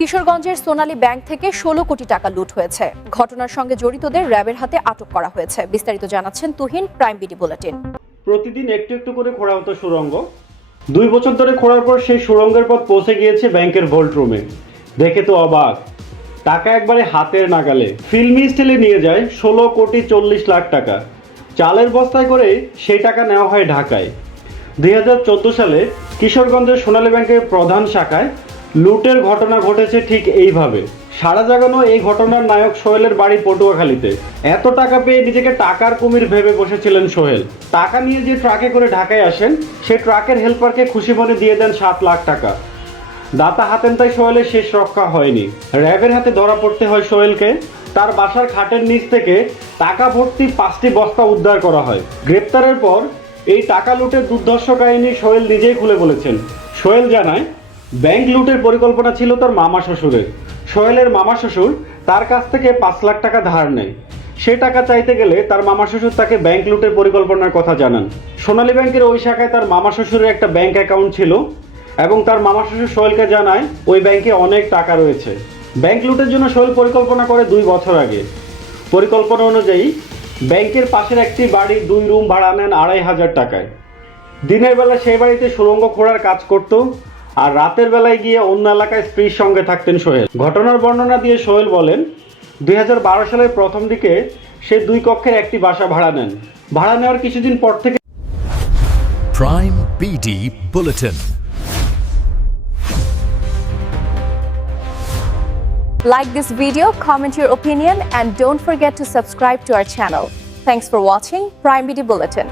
কিশোরগঞ্জের সোনালী ব্যাংক থেকে ১৬ কোটি টাকা লুট হয়েছে। ঘটনার সঙ্গে জড়িতদের র্যাবের হাতে আটক করা হয়েছে। বিস্তারিত জানাচ্ছেন তুহিন, প্রাইম বিডি বুলেটিন। প্রতিদিন একটু একটু করে খোঁড়া হতো সুড়ঙ্গ। 2 বছর ধরে খোঁড়ার পর সেই সুড়ঙ্গের পথ পৌঁছে গিয়েছে ব্যাংকের ভোল্ট রুমে। দেখে তো অবাক, টাকা একবারে হাতের নাগালে। ফিল্মি স্টাইলে নিয়ে যায় 16,40,00,000 টাকা। চালের বস্তায় করে সেই টাকা নেওয়া হয় ঢাকায়। 2014 সালে কিশোরগঞ্জের সোনালী ব্যাংকের প্রধান শাখায় লুটের ঘটনা ঘটেছে ঠিক এইভাবে। সারা জাগানো এই ঘটনার নায়ক সোহেলের বাড়ি পটুয়াখালীতে। এত টাকা পেয়ে নিজেকে টাকার কুমির ভেবে বসেছিলেন সোহেল। টাকা নিয়ে যে ট্রাকে করে ঢাকায় আসেন, সে ট্রাকের হেল্পারকে খুশি মনে দিয়ে দেন 7 লাখ টাকা। দাতা হাতেন তাই সোহেলের শেষ রক্ষা হয়নি। র্যাবের হাতে ধরা পড়তে হয় সোহেলকে। তার বাসার খাটের নিচ থেকে টাকা ভর্তি 5টি বস্তা উদ্ধার করা হয়। গ্রেপ্তারের পর এই টাকা লুটের দুর্ধর্ষ কাহিনী সোহেল নিজেই খুলে বলেছেন। সোহেল জানায়, ব্যাংক লুটের পরিকল্পনা ছিল তার মামা শ্বশুরের। সোহেলের মামা শ্বশুর তার কাছ থেকে 5 লাখ টাকা ধার নেয়। সে টাকা চাইতে গেলে তার মামা শ্বশুর তাকে ব্যাংক লুটের পরিকল্পনার কথা জানান। সোনালী ব্যাংকের ওই শাখায় তার মামা শ্বশুরের একটা ব্যাংক অ্যাকাউন্ট ছিল এবং তার মামা শ্বশুর সোহেলকে জানায় ওই ব্যাংকে অনেক টাকা রয়েছে। ব্যাংক লুটের জন্য সোহেল পরিকল্পনা করে 2 বছর আগে। পরিকল্পনা অনুযায়ী ব্যাংকের পাশের একটি বাড়ি 2 রুম ভাড়া নেন 2,500 টাকায়। দিনের বেলা সেই বাড়িতে সুড়ঙ্গ খোঁড়ার কাজ করত, আর রাতের বেলায় গিয়ে অন্য এলাকায় স্ত্রীর সঙ্গে থাকতেন সোহেল। ঘটনার বর্ণনা দিয়ে সোহেল বলেন, 2012 সালের প্রথম দিকে সে 2 কক্ষের একটি বাসা ভাড়া নেন। ভাড়া নেওয়ার কিছুদিন পর থেকে prime BD bulletin. Like this video, comment your opinion, and don't forget to subscribe to our channel. Thanks for watching Prime BD Bulletin.